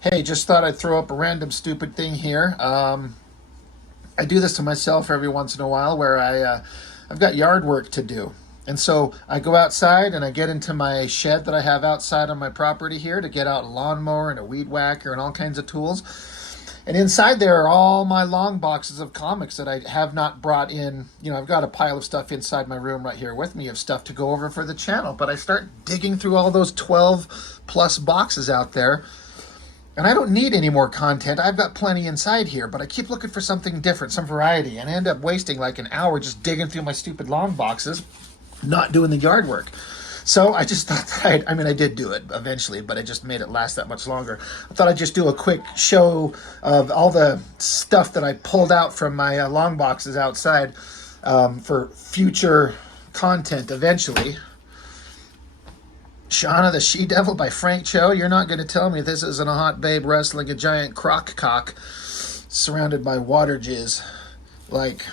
Hey, just thought I'd throw up a random stupid thing here. I do this to myself every once in a while where I've got yard work to do. And so I go outside and I get into my shed that I have outside on my property here to get out a lawnmower and a weed whacker and all kinds of tools. And inside there are all my long boxes of comics that I have not brought in. You know, I've got a pile of stuff inside my room right here with me of stuff to go over for the channel. But I start digging through all those 12 plus boxes out there, and I don't need any more content. I've got plenty inside here, but I keep looking for something different, some variety, and I end up wasting like an hour just digging through my stupid long boxes, not doing the yard work. So I just thought that I did do it eventually, but I just made it last that much longer. I thought I'd just do a quick show of all the stuff that I pulled out from my long boxes outside for future content eventually. Shauna the She-Devil by Frank Cho. You're not going to tell me this isn't a hot babe wrestling a giant croc cock surrounded by water jizz. Like,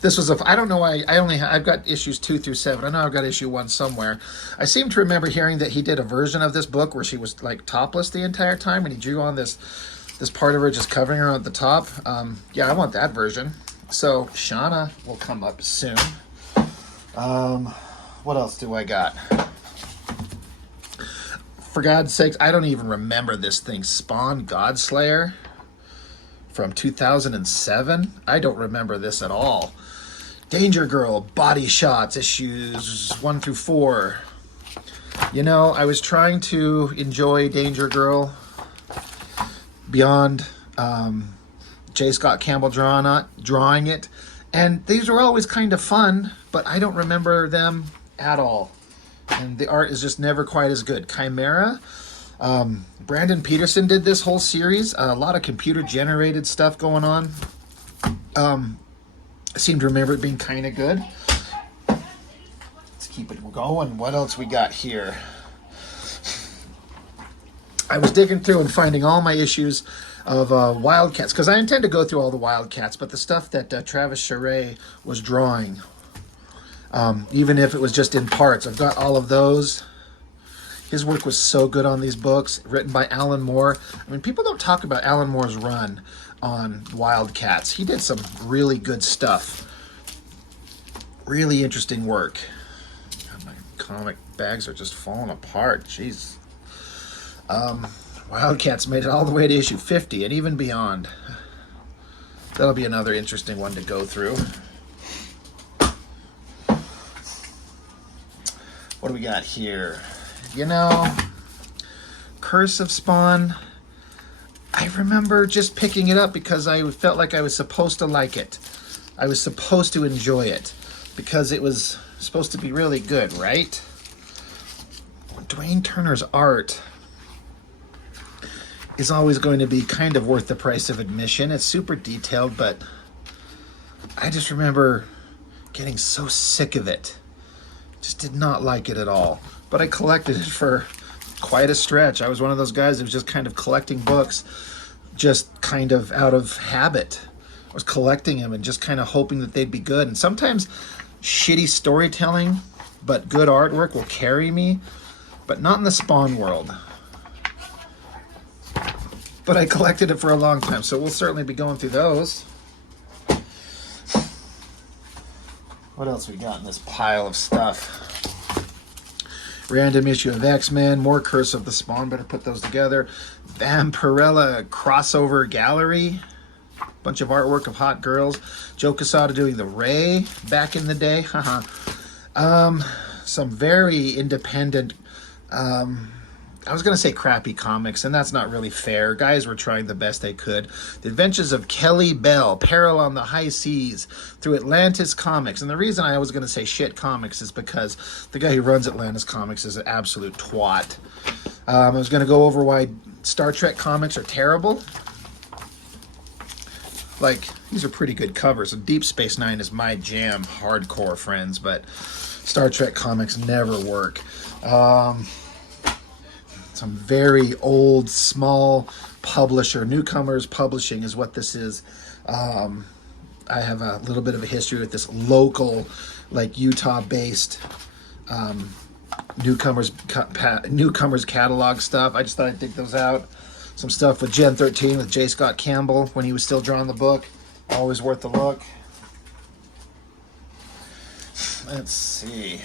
this was I don't know why, I've got issues 2 through 7. I know I've got issue 1 somewhere. I seem to remember hearing that he did a version of this book where she was like topless the entire time, and he drew on this part of her just covering her at the top. Yeah, I want that version. So Shauna will come up soon. What else do I got? For God's sakes, I don't even remember this thing. Spawn Godslayer from 2007. I don't remember this at all. Danger Girl Body Shots issues 1 through 4. You know, I was trying to enjoy Danger Girl beyond J. Scott Campbell drawing it, and these were always kind of fun, but I don't remember them at all. And the art is just never quite as good. Chimera. Brandon Peterson did this whole series. A lot of computer-generated stuff going on. I seem to remember it being kind of good. Let's keep it going. What else we got here? I was digging through and finding all my issues of Wildcats, because I intend to go through all the Wildcats, but the stuff that Travis Charest was drawing, even if it was just in parts, I've got all of those. His work was so good on these books, written by Alan Moore. I mean, people don't talk about Alan Moore's run on Wildcats. He did some really good stuff. Really interesting work. God, my comic bags are just falling apart. Jeez. Wildcats made it all the way to issue 50 and even beyond. That'll be another interesting one to go through. What do we got here? You know, Curse of Spawn, I remember just picking it up because I felt like I was supposed to like it. I was supposed to enjoy it because it was supposed to be really good, right? Dwayne Turner's art is always going to be kind of worth the price of admission. It's super detailed, but I just remember getting so sick of it. Just did not like it at all. But I collected it for quite a stretch. I was one of those guys that was just kind of collecting books, just kind of out of habit. I was collecting them and just kind of hoping that they'd be good. And sometimes shitty storytelling, but good artwork will carry me, but not in the Spawn world. But I collected it for a long time, so we'll certainly be going through those. What else we got in this pile of stuff? Random issue of X-Men, more Curse of the Spawn, better put those together. Vampirella crossover gallery, bunch of artwork of hot girls. Joe Quesada doing the Ray back in the day. Some very independent, I was going to say crappy comics, and that's not really fair. Guys were trying the best they could. The Adventures of Kelly Bell, Peril on the High Seas, through Atlantis Comics. And the reason I was going to say shit comics is because the guy who runs Atlantis Comics is an absolute twat. I was going to go over why Star Trek comics are terrible. Like, these are pretty good covers. Deep Space Nine is my jam, hardcore friends, but Star Trek comics never work. Some very old, small publisher, Newcomers Publishing is what this is. I have a little bit of a history with this local, like Utah-based newcomers catalog stuff. I just thought I'd dig those out. Some stuff with Gen 13 with J. Scott Campbell when he was still drawing the book. Always worth a look. Let's see.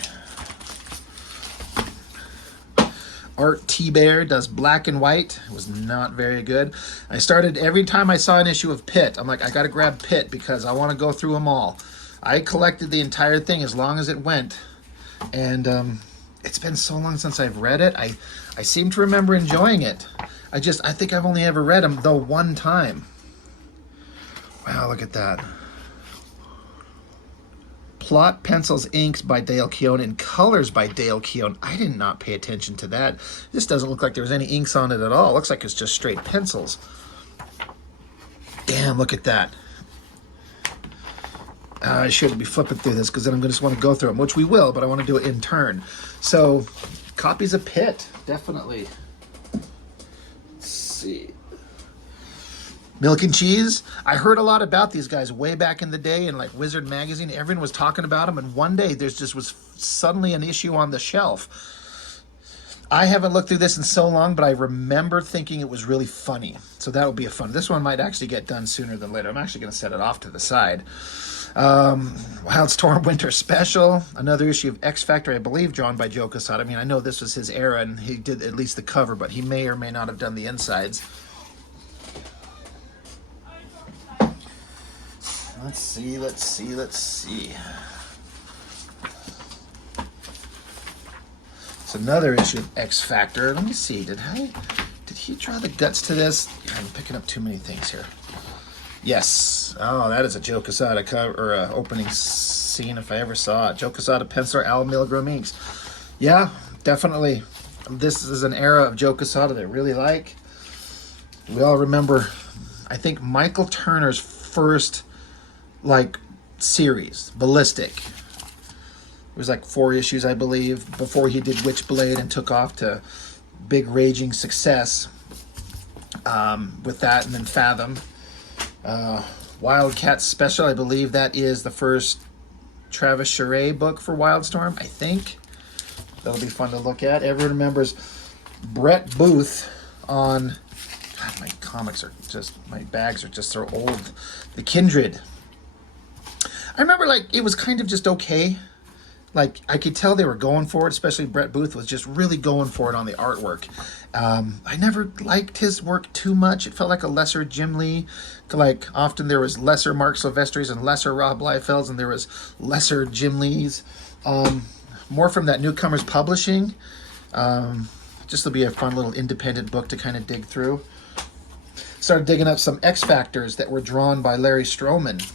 Art T-Bear does black and white. It was not very good. I started, every time I saw an issue of Pitt, I'm like, I gotta grab Pitt because I want to go through them all. I collected the entire thing as long as it went. And it's been so long since I've read it. I seem to remember enjoying it. I think I've only ever read them, though, one time. Wow, look at that. Plot, pencils, inks by Dale Keown, and colors by Dale Keown. I did not pay attention to that. This doesn't look like there was any inks on it at all. It looks like it's just straight pencils. Damn, look at that. I shouldn't be flipping through this because then I'm going to just want to go through them, which we will, but I want to do it in turn. So, copies of Pitt, definitely. Let's see. Milk and Cheese. I heard a lot about these guys way back in the day in like Wizard magazine. Everyone was talking about them, and one day there's just was suddenly an issue on the shelf. I haven't looked through this in so long, but I remember thinking it was really funny. So that would be a fun. This one might actually get done sooner than later. I'm actually going to set it off to the side. Wildstorm Winter Special, another issue of X Factor, I believe, drawn by Joe Quesada. I mean, I know this was his era, and he did at least the cover, but he may or may not have done the insides. Let's see. It's another issue of X Factor. Let me see. Did he draw the guts to this? I'm picking up too many things here. Yes. Oh, that is a Joe Quesada cover or opening scene if I ever saw it. Joe Quesada penciler, Al Milgram inks. Yeah, definitely. This is an era of Joe Quesada that I really like. We all remember, I think, Michael Turner's first series, Ballistic. It was like 4 issues, I believe, before he did Witchblade and took off to big raging success with that, and then Fathom. Wildcat Special, I believe that is the first Travis Charest book for Wildstorm, I think. That'll be fun to look at. Everyone remembers Brett Booth on, God, my bags are just so old. The Kindred. I remember it was kind of just okay. I could tell they were going for it, especially Brett Booth was just really going for it on the artwork. I never liked his work too much. It felt like a lesser Jim Lee. Often there was lesser Mark Silvestris and lesser Rob Liefelds, and there was lesser Jim Lees. More from that Newcomers Publishing. Just to be a fun little independent book to kind of dig through. Started digging up some X Factors that were drawn by Larry Stroman.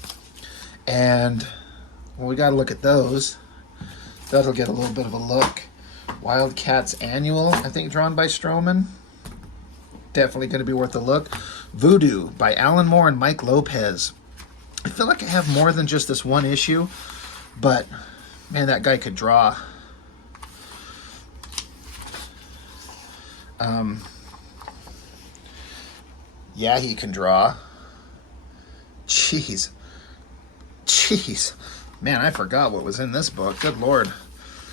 And, well, we got to look at those. That'll get a little bit of a look. Wildcats Annual, I think, drawn by Stroman. Definitely going to be worth a look. Voodoo by Alan Moore and Mike Lopez. I feel like I have more than just this one issue, but, man, that guy could draw. Yeah, he can draw. Jeez. Man, I forgot what was in this book. Good Lord.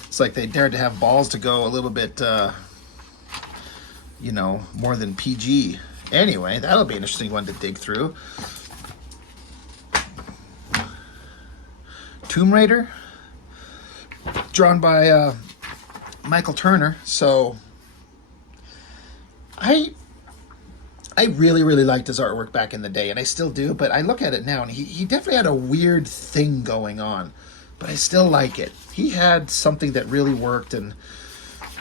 It's like they dared to have balls to go a little bit, more than PG. Anyway, that'll be an interesting one to dig through. Tomb Raider, drawn by Michael Turner. So, I really, really liked his artwork back in the day, and I still do, but I look at it now, and he definitely had a weird thing going on, but I still like it. He had something that really worked, and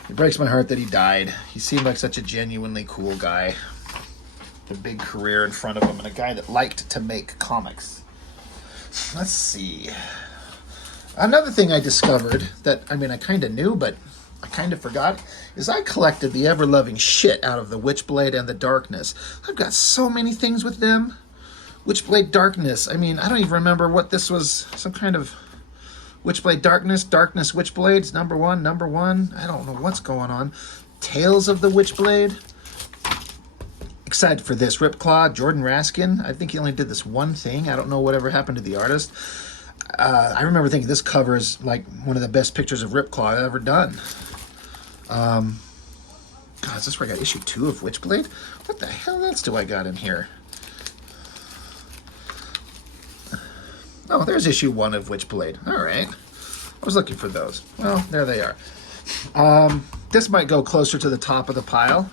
it breaks my heart that he died. He seemed like such a genuinely cool guy. A big career in front of him, and a guy that liked to make comics. Let's see. Another thing I discovered that, I kind of knew, but I kind of forgot, is I collected the ever-loving shit out of the Witchblade and the Darkness. I've got so many things with them. Witchblade Darkness. I don't even remember what this was. Some kind of Witchblade Darkness, Witchblades, number one. I don't know what's going on. Tales of the Witchblade. Excited for this. Ripclaw, Jordan Raskin. I think he only did this one thing. I don't know whatever happened to the artist. I remember thinking this cover is like one of the best pictures of Ripclaw I've ever done. God, is this where I got issue 2 of Witchblade? What the hell else do I got in here? Oh, there's issue 1 of Witchblade. All right. I was looking for those. Well, there they are. This might go closer to the top of the pile.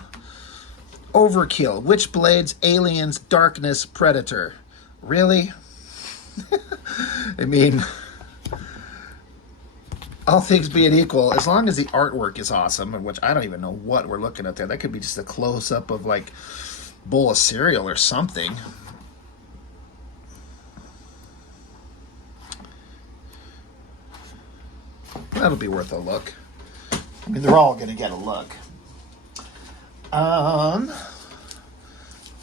Overkill. Witchblades, Aliens, Darkness, Predator. Really? I mean, all things being equal, as long as the artwork is awesome, which I don't even know what we're looking at there. That could be just a close-up of, like, bowl of cereal or something. That'll be worth a look. I mean, they're all going to get a look. What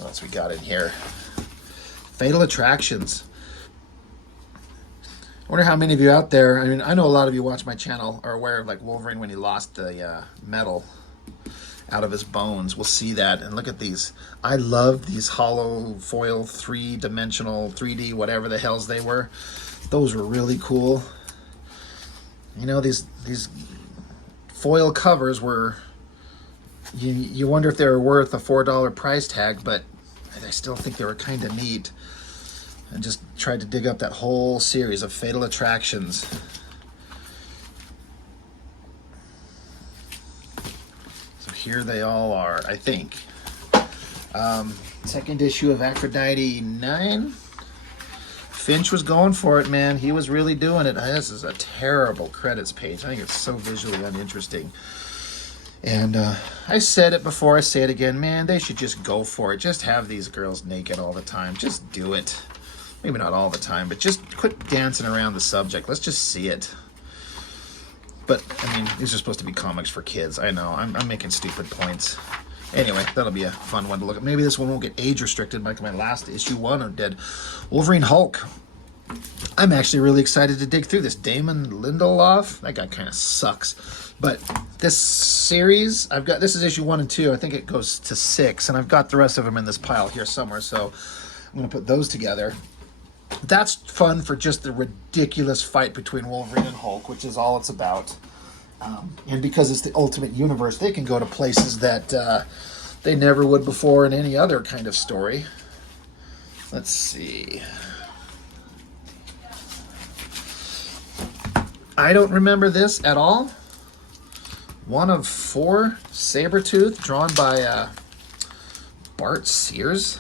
else we got in here? Fatal Attractions. I wonder how many of you out there, I mean, I know a lot of you watch my channel are aware of, like, Wolverine when he lost the metal out of his bones. We'll see that. And look at these. I love these hollow foil 3-dimensional, 3D, whatever the hells they were. Those were really cool. You know, these foil covers were, you wonder if they were worth a $4 price tag, but I still think they were kind of neat. And just tried to dig up that whole series of Fatal Attractions. So here they all are, I think. Second issue of Aphrodite 9. Finch was going for it, man. He was really doing it. This is a terrible credits page. I think it's so visually uninteresting. And I said it before, I say it again. Man, they should just go for it. Just have these girls naked all the time. Just do it. Maybe not all the time, but just quit dancing around the subject. Let's just see it. But, I mean, these are supposed to be comics for kids. I know. I'm making stupid points. Anyway, that'll be a fun one to look at. Maybe this one won't get age restricted like my last issue 1 did. Wolverine Hulk. I'm actually really excited to dig through this. Damon Lindelof. That guy kind of sucks. But this series, this is issue 1 and 2. I think it goes to 6. And I've got the rest of them in this pile here somewhere. So I'm going to put those together. That's fun for just the ridiculous fight between Wolverine and Hulk, which is all it's about. And because it's the Ultimate Universe, they can go to places that they never would before in any other kind of story. Let's see. I don't remember this at all. 1 of 4, Sabretooth, drawn by Bart Sears.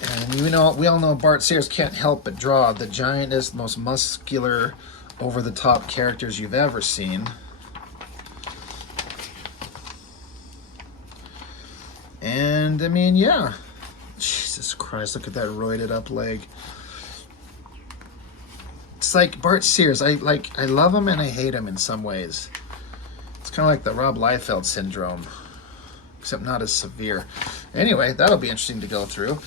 And we all know Bart Sears can't help but draw the giantest, most muscular, over-the-top characters you've ever seen. And, I mean, yeah. Jesus Christ, look at that roided up leg. It's like Bart Sears. I love him and I hate him in some ways. It's kind of like the Rob Liefeld syndrome, except not as severe. Anyway, that'll be interesting to go through.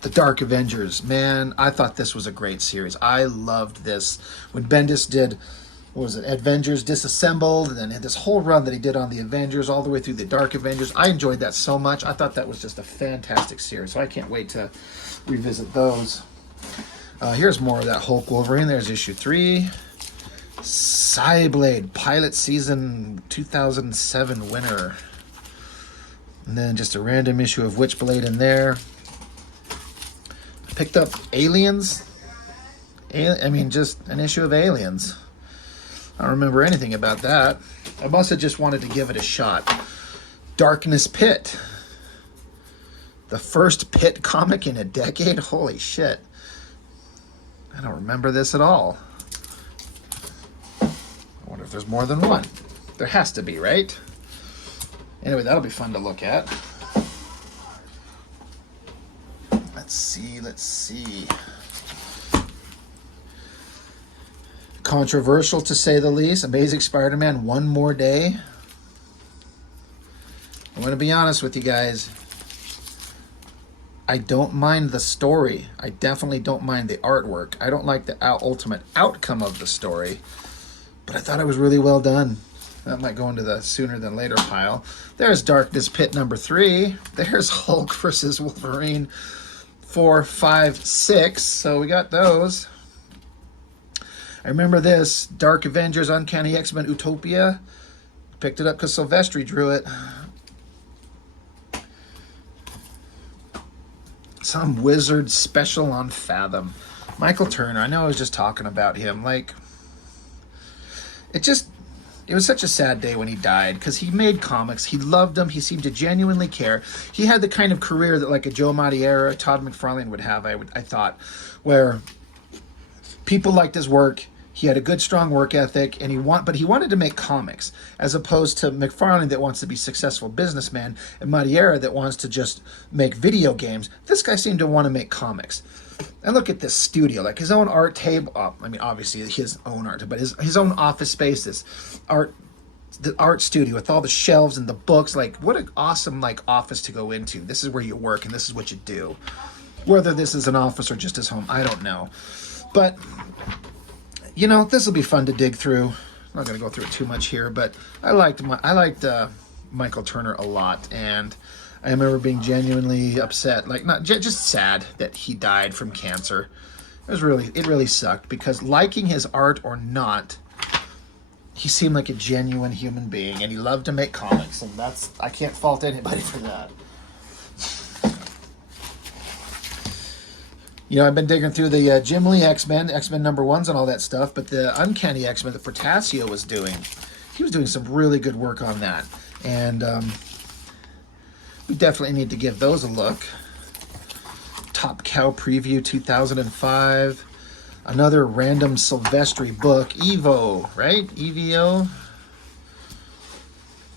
The Dark Avengers. Man, I thought this was a great series. I loved this. When Bendis did, what was it, Avengers Disassembled, and then had this whole run that he did on the Avengers all the way through the Dark Avengers. I enjoyed that so much. I thought that was just a fantastic series, so I can't wait to revisit those. Here's more of that Hulk Wolverine. There's issue 3. Psyblade, Pilot Season 2007 winner. And then just a random issue of Witchblade in there. I picked up Aliens. I mean, just an issue of Aliens. I don't remember anything about that. I must have just wanted to give it a shot. Darkness Pit. The first Pit comic in a decade? Holy shit. I don't remember this at all. I wonder if there's more than one. There has to be, right? Anyway, that'll be fun to look at. Let's see. Controversial to say the least. Amazing Spider-Man, One More Day. I'm going to be honest with you guys. I don't mind the story. I definitely don't mind the artwork. I don't like the ultimate outcome of the story. But I thought it was really well done. That might go into the sooner than later pile. There's Darkness Pit number 3. There's Hulk versus Wolverine 4, 5, 6. So we got those. I remember this, Dark Avengers, Uncanny X-Men, Utopia. Picked it up because Silvestri drew it. Some wizard special on Fathom. Michael Turner, I know I was just talking about him. Like, it was such a sad day when he died because he made comics. He loved them. He seemed to genuinely care. He had the kind of career that like a Joe Madureira, Todd McFarlane would have, I thought, where people liked his work. He had a good, strong work ethic, and but he wanted to make comics, as opposed to McFarlane that wants to be a successful businessman, and Madureira that wants to just make video games. This guy seemed to want to make comics. And look at this studio, like his own art table. I mean, obviously his own art, but his own office space, the art studio with all the shelves and the books. Like, what an awesome like office to go into. This is where you work, and this is what you do. Whether this is an office or just his home, I don't know, but. You know, this will be fun to dig through. I'm not going to go through it too much here, but I liked Michael Turner a lot, and I remember being genuinely upset, like not just sad that he died from cancer. It really sucked because liking his art or not, he seemed like a genuine human being, and he loved to make comics, and I can't fault anybody for that. You know, I've been digging through the Jim Lee X-Men number ones and all that stuff, but the Uncanny X-Men that Portasio was doing, he was doing some really good work on that. And we definitely need to give those a look. Top Cow Preview 2005. Another random Silvestri book. Evo, right? EVO.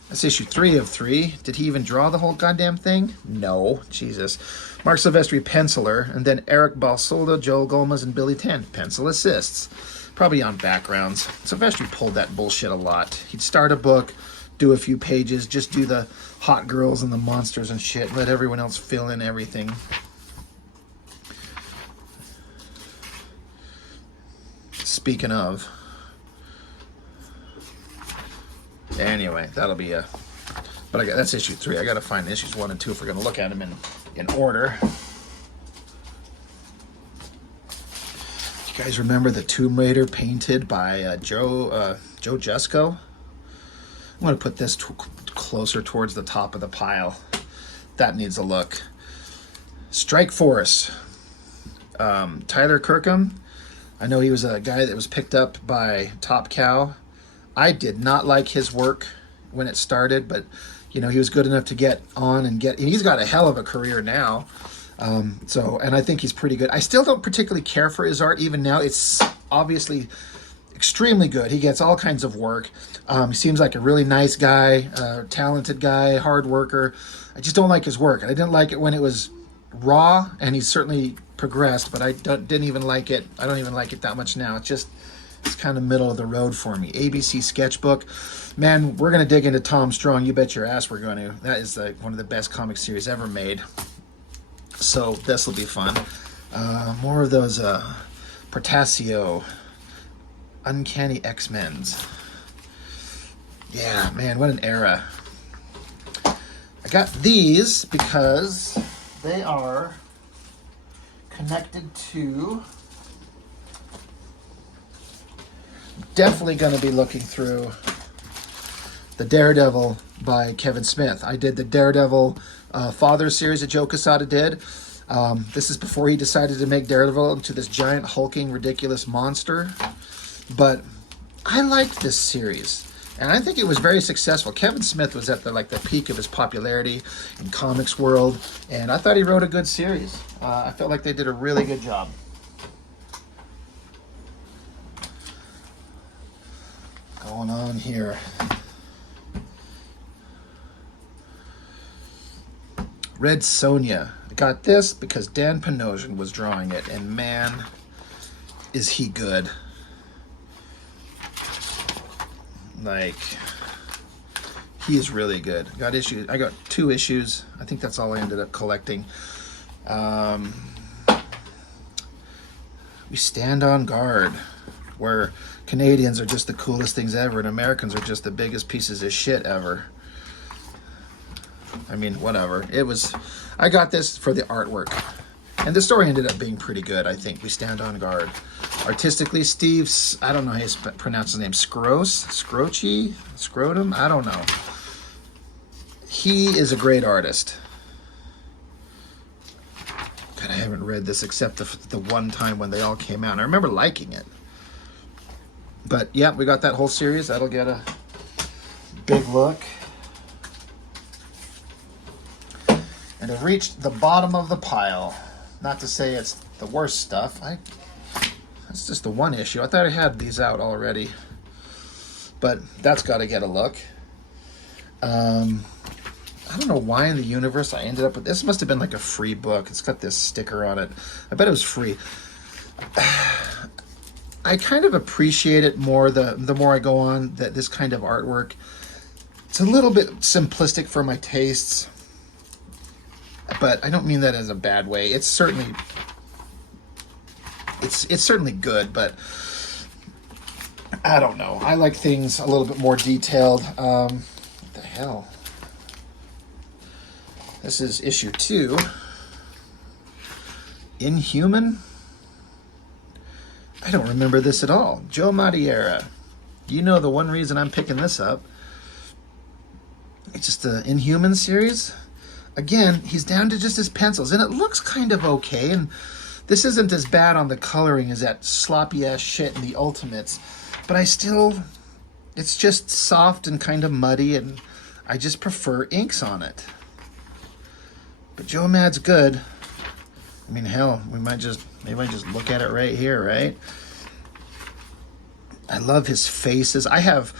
That's issue 3 of 3. Did he even draw the whole goddamn thing? No. Jesus. Mark Silvestri, penciler, and then Eric Balsoldo, Joel Gomez, and Billy Tan, pencil assists. Probably on backgrounds. Silvestri pulled that bullshit a lot. He'd start a book, do a few pages, just do the hot girls and the monsters and shit, and let everyone else fill in everything. Speaking of... Anyway, that'll be a... But that's issue 3. I gotta find issues 1 and 2 if we're gonna look at them in order. You guys remember the Tomb Raider painted by Joe Jusko? I'm gonna put this closer towards the top of the pile. That needs a look. Strike Force. Tyler Kirkham. I know he was a guy that was picked up by Top Cow. I did not like his work when it started, but you know, he was good enough to get on and he's got a hell of a career now. And I think he's pretty good. I still don't particularly care for his art even now. It's obviously extremely good. He gets all kinds of work. He seems like a really nice guy, talented guy, hard worker. I just don't like his work. I didn't like it when it was raw, and he's certainly progressed, but I didn't even like it. I don't even like it that much now. It's kind of middle of the road for me. ABC Sketchbook. Man, we're going to dig into Tom Strong. You bet your ass we're going to. That is one of the best comic series ever made. So this will be fun. More of those Portasio, Uncanny X-Men's. Yeah, man, what an era. I got these because they are connected to... Definitely going to be looking through the Daredevil by Kevin Smith. I did the Daredevil Father series that Joe Quesada did. This is before he decided to make Daredevil into this giant, hulking, ridiculous monster. But I liked this series, and I think it was very successful. Kevin Smith was at the peak of his popularity in comics world, and I thought he wrote a good series. I felt like they did a really good job. Going on here. Red Sonja. I got this because Dan Panosian was drawing it, and man, is he good. Like, he is really good. I got 2 issues. I think that's all I ended up collecting. We Stand on Guard, where Canadians are just the coolest things ever, and Americans are just the biggest pieces of shit ever. I mean, whatever. I got this for the artwork. And the story ended up being pretty good, I think. We stand on guard. Artistically, Steve's, I don't know how you pronounce his name, Scrotum? I don't know. He is a great artist. God, I haven't read this except the one time when they all came out. And I remember liking it. But yeah, we got that whole series. That'll get a big look. And I've reached the bottom of the pile. Not to say it's the worst stuff. That's just the one issue. I thought I had these out already. But that's got to get a look. I don't know why in the universe I ended up with this. Must have been like a free book. It's got this sticker on it. I bet it was free. I kind of appreciate it more the more I go on, that this kind of artwork. It's a little bit simplistic for my tastes, but I don't mean that as a bad way. It's certainly good, but I don't know. I like things a little bit more detailed. What the hell? This is issue 2. Inhuman? I don't remember this at all. Joe Madureira. You know the one reason I'm picking this up. It's just the Inhuman series. Again, he's down to just his pencils, and it looks kind of okay, and this isn't as bad on the coloring as that sloppy-ass shit in the Ultimates, but it's just soft and kind of muddy, and I just prefer inks on it. But Joe Mad's good. I mean, hell, maybe I just look at it right here, right? I love his faces. I have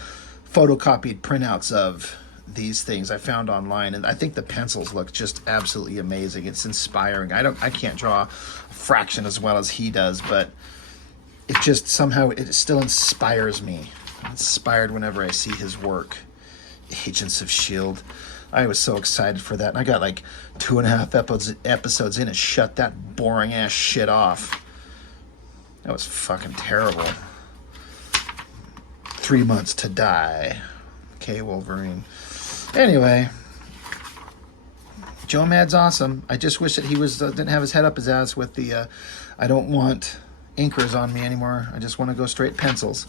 photocopied printouts of these things I found online, and I think the pencils look just absolutely amazing. It's inspiring. I can't draw a fraction as well as he does, but it just somehow it still inspires me. I'm inspired whenever I see his work. Agents of S.H.I.E.L.D. I was so excited for that, and I got like 2.5 episodes in and shut that boring ass shit off. That was fucking terrible. 3 months to die. Okay, Wolverine. Anyway, Joe Mad's awesome. I just wish that he didn't have his head up his ass with the I don't want inkers on me anymore. I just want to go straight pencils.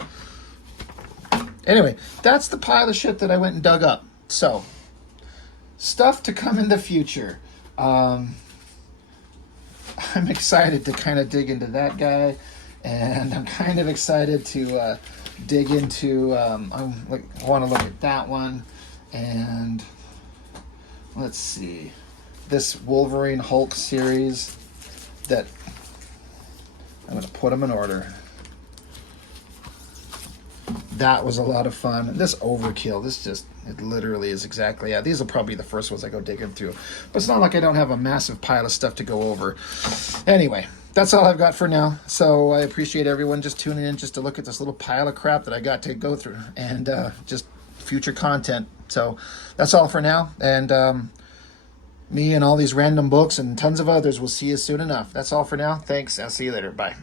Anyway, that's the pile of shit that I went and dug up. So, stuff to come in the future. I'm excited to kind of dig into that guy, and I'm kind of excited to dig into. I want to look at that one, and let's see, this Wolverine Hulk series that I'm going to put them in order. That was a lot of fun. This Overkill, it literally is exactly, yeah, these will probably be the first ones I go digging through. But it's not like I don't have a massive pile of stuff to go over. Anyway, that's all I've got for now. So I appreciate everyone just tuning in just to look at this little pile of crap that I got to go through. And just future content. So that's all for now. And me and all these random books and tons of others will see you soon enough. That's all for now. Thanks. I'll see you later. Bye.